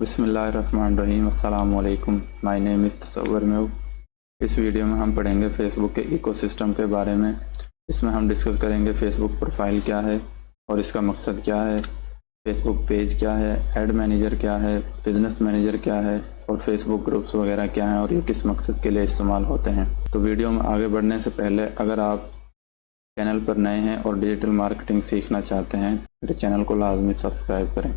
बिस्मिल्लाहिर्रहमानिर्रहीम। अस्सलाम वालेकुम। माय नेम इज़ तसव्वुर मेव। इस वीडियो में हम पढ़ेंगे फेसबुक के इकोसिस्टम के बारे में। इसमें हम डिस्कस करेंगे फेसबुक प्रोफाइल क्या है और इसका मकसद क्या है, फेसबुक पेज क्या है, ऐड मैनेजर क्या है, बिजनेस मैनेजर क्या है और फेसबुक ग्रुप्स वगैरह क्या हैं और ये किस मकसद के लिए इस्तेमाल होते हैं। तो वीडियो में आगे बढ़ने से पहले अगर आप चैनल पर नए हैं और डिजिटल मार्केटिंग सीखना चाहते हैं तो चैनल को लाजमी सब्सक्राइब करें।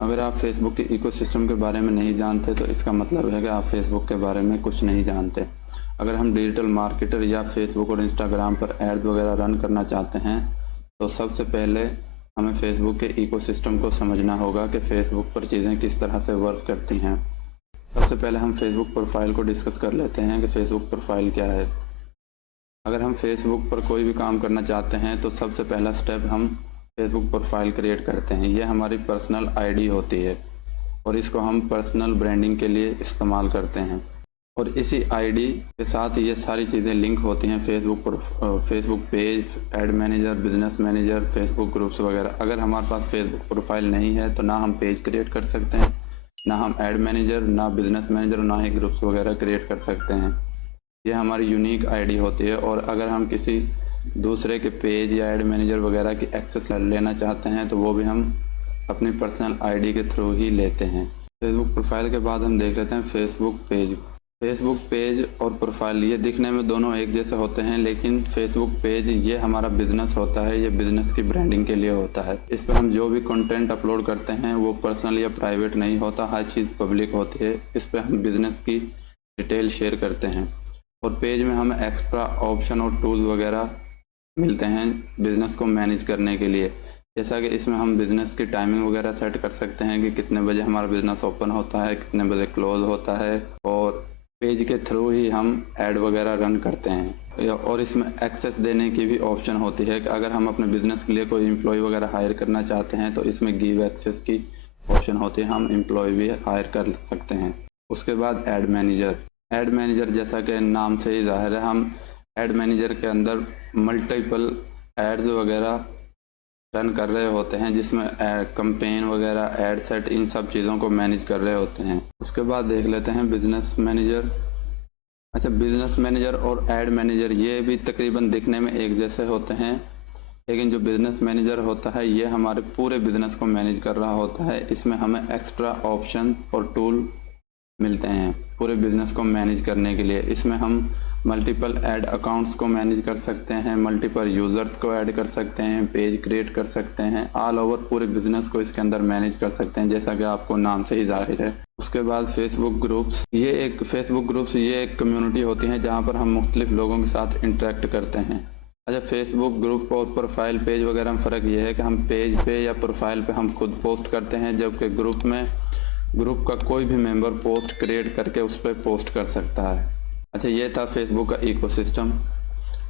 अगर आप फेसबुक के इकोसिस्टम के बारे में नहीं जानते तो इसका मतलब है कि आप फेसबुक के बारे में कुछ नहीं जानते। अगर हम डिजिटल मार्केटर या फेसबुक और इंस्टाग्राम पर एड वगैरह रन करना चाहते हैं तो सबसे पहले हमें फेसबुक के इकोसिस्टम को समझना होगा कि फेसबुक पर चीज़ें किस तरह से वर्क करती हैं। सबसे पहले हम फेसबुक प्रोफाइल को डिस्कस कर लेते हैं कि फेसबुक प्रोफाइल क्या है। अगर हम फेसबुक पर कोई भी काम करना चाहते हैं तो सबसे पहला स्टेप हम फेसबुक प्रोफाइल क्रिएट करते हैं। ये हमारी पर्सनल आईडी होती है और इसको हम पर्सनल ब्रांडिंग के लिए इस्तेमाल करते हैं और इसी आईडी के साथ ये सारी चीज़ें लिंक होती हैं। Facebook page, add manager, business manager, Facebook groups वगैरह। अगर हमारे पास फेसबुक प्रोफाइल नहीं है तो ना हम पेज क्रिएट कर सकते हैं, ना हम ऐड मैनेजर, ना बिजनेस मैनेजर, ना ही ग्रुप्स वगैरह क्रिएट कर सकते हैं। ये हमारी यूनिक आईडी होती है और अगर हम किसी दूसरे के पेज या ऐड मैनेजर वगैरह की एक्सेस लेना चाहते हैं तो वो भी हम अपनी पर्सनल आईडी के थ्रू ही लेते हैं। फेसबुक प्रोफाइल के बाद हम देख लेते हैं फेसबुक पेज। फेसबुक पेज और प्रोफाइल ये दिखने में दोनों एक जैसे होते हैं, लेकिन फेसबुक पेज ये हमारा बिजनेस होता है, ये बिजनेस की ब्रांडिंग के लिए होता है। इस पर हम जो भी कंटेंट अपलोड करते हैं वो पर्सनल या प्राइवेट नहीं होता, हर चीज़ पब्लिक होती है। इस पर हम बिजनेस की डिटेल शेयर करते हैं और पेज में हमें एक्स्ट्रा ऑप्शन और टूल वगैरह मिलते हैं बिज़नेस को मैनेज करने के लिए। जैसा कि इसमें हम बिज़नेस की टाइमिंग वगैरह सेट कर सकते हैं कि कितने बजे हमारा बिज़नेस ओपन होता है, कितने बजे क्लोज होता है, और पेज के थ्रू ही हम ऐड वगैरह रन करते हैं। और इसमें एक्सेस देने की भी ऑप्शन होती है कि अगर हम अपने बिज़नेस के लिए कोई एम्प्लॉय वगैरह हायर करना चाहते हैं तो इसमें गिव एक्सेस की ऑप्शन होती है, हम एम्प्लॉय भी हायर कर सकते हैं। उसके बाद ऐड मैनेजर। ऐड मैनेजर जैसा कि नाम से ही जाहिर है, हम ऐड मैनेजर के अंदर मल्टीपल एड्स वगैरह रन कर रहे होते हैं, जिसमें कैंपेन वगैरह, एड सेट, इन सब चीज़ों को मैनेज कर रहे होते हैं। उसके बाद देख लेते हैं बिजनेस मैनेजर। अच्छा, बिजनेस मैनेजर और ऐड मैनेजर ये भी तकरीबन दिखने में एक जैसे होते हैं, लेकिन जो बिजनेस मैनेजर होता है ये हमारे पूरे बिजनेस को मैनेज कर रहा होता है। इसमें हमें एक्स्ट्रा ऑप्शन और टूल मिलते हैं पूरे बिजनेस को मैनेज करने के लिए। इसमें हम मल्टीपल ऐड अकाउंट्स को मैनेज कर सकते हैं, मल्टीपल यूज़र्स को ऐड कर सकते हैं, पेज क्रिएट कर सकते हैं, ऑल ओवर पूरे बिजनेस को इसके अंदर मैनेज कर सकते हैं, जैसा कि आपको नाम से ही जाहिर है। उसके बाद फेसबुक ग्रुप्स। फेसबुक ग्रुप्स ये एक कम्युनिटी होती है जहाँ पर हम मुख्तलिफ लोगों के साथ इंटरेक्ट करते हैं। अच्छा, फेसबुक ग्रुप और प्रोफाइल पेज वगैरह में फ़र्क ये है कि हम पेज पे या प्रोफाइल पे हम खुद पोस्ट करते हैं, जबकि ग्रुप का कोई भी मेंबर पोस्ट क्रिएट करके उस पर पोस्ट कर सकता है। अच्छा, ये था फेसबुक का इकोसिस्टम,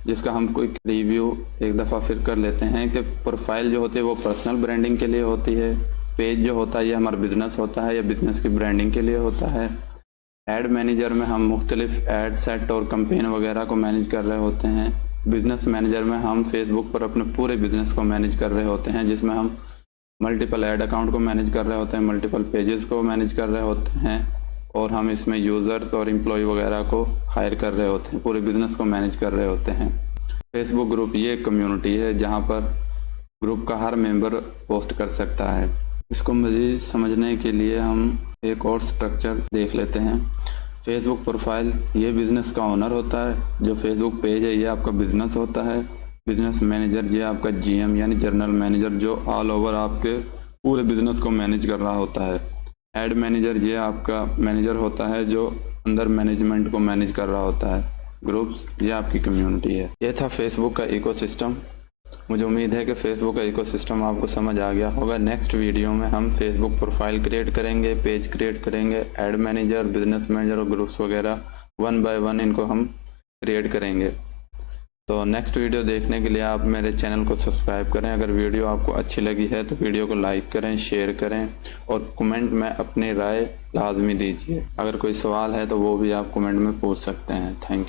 जिसका हम कोई रिव्यू एक दफ़ा फिर कर लेते हैं कि प्रोफाइल जो होती है वो पर्सनल ब्रांडिंग के लिए होती है, पेज जो होता है ये हमारा बिजनेस होता है या बिजनेस की ब्रांडिंग के लिए होता है। ऐड मैनेजर में हम मुख्तलिफ ऐड सेट और कैंपेन वगैरह को मैनेज कर रहे होते हैं। बिजनेस मैनेजर में हम फेसबुक पर अपने पूरे बिजनेस को मैनेज कर रहे होते हैं, जिसमें हम मल्टीपल ऐड अकाउंट को मैनेज कर रहे होते हैं, मल्टीपल पेजेस को मैनेज कर रहे होते हैं, और हम इसमें यूज़र्स और एम्प्लॉय वगैरह को हायर कर रहे होते हैं, पूरे बिज़नेस को मैनेज कर रहे होते हैं। फेसबुक ग्रुप ये एक कम्युनिटी है जहाँ पर ग्रुप का हर मेंबर पोस्ट कर सकता है। इसको मज़ीद समझने के लिए हम एक और स्ट्रक्चर देख लेते हैं। फेसबुक प्रोफाइल ये बिज़नेस का ओनर होता है, जो फेसबुक पेज है ये आपका बिज़नेस होता है। बिजनेस मैनेजर ये आपका जीएम यानी जनरल मैनेजर, जो ऑल ओवर आपके पूरे बिज़नेस को मैनेज कर रहा होता है। ऐड मैनेजर ये आपका मैनेजर होता है जो अंदर मैनेजमेंट को मैनेज कर रहा होता है। ग्रुप्स ये आपकी कम्युनिटी है। ये था फेसबुक का इकोसिस्टम। मुझे उम्मीद है कि फेसबुक का इकोसिस्टम आपको समझ आ गया होगा। नेक्स्ट वीडियो में हम फेसबुक प्रोफाइल क्रिएट करेंगे, पेज क्रिएट करेंगे, ऐड मैनेजर, बिजनेस मैनेजर और ग्रुप्स वगैरह वन बाय वन इनको हम क्रिएट करेंगे। तो नेक्स्ट वीडियो देखने के लिए आप मेरे चैनल को सब्सक्राइब करें। अगर वीडियो आपको अच्छी लगी है तो वीडियो को लाइक करें, शेयर करें और कमेंट में अपनी राय लाजमी दीजिए। अगर कोई सवाल है तो वो भी आप कमेंट में पूछ सकते हैं। Thank you.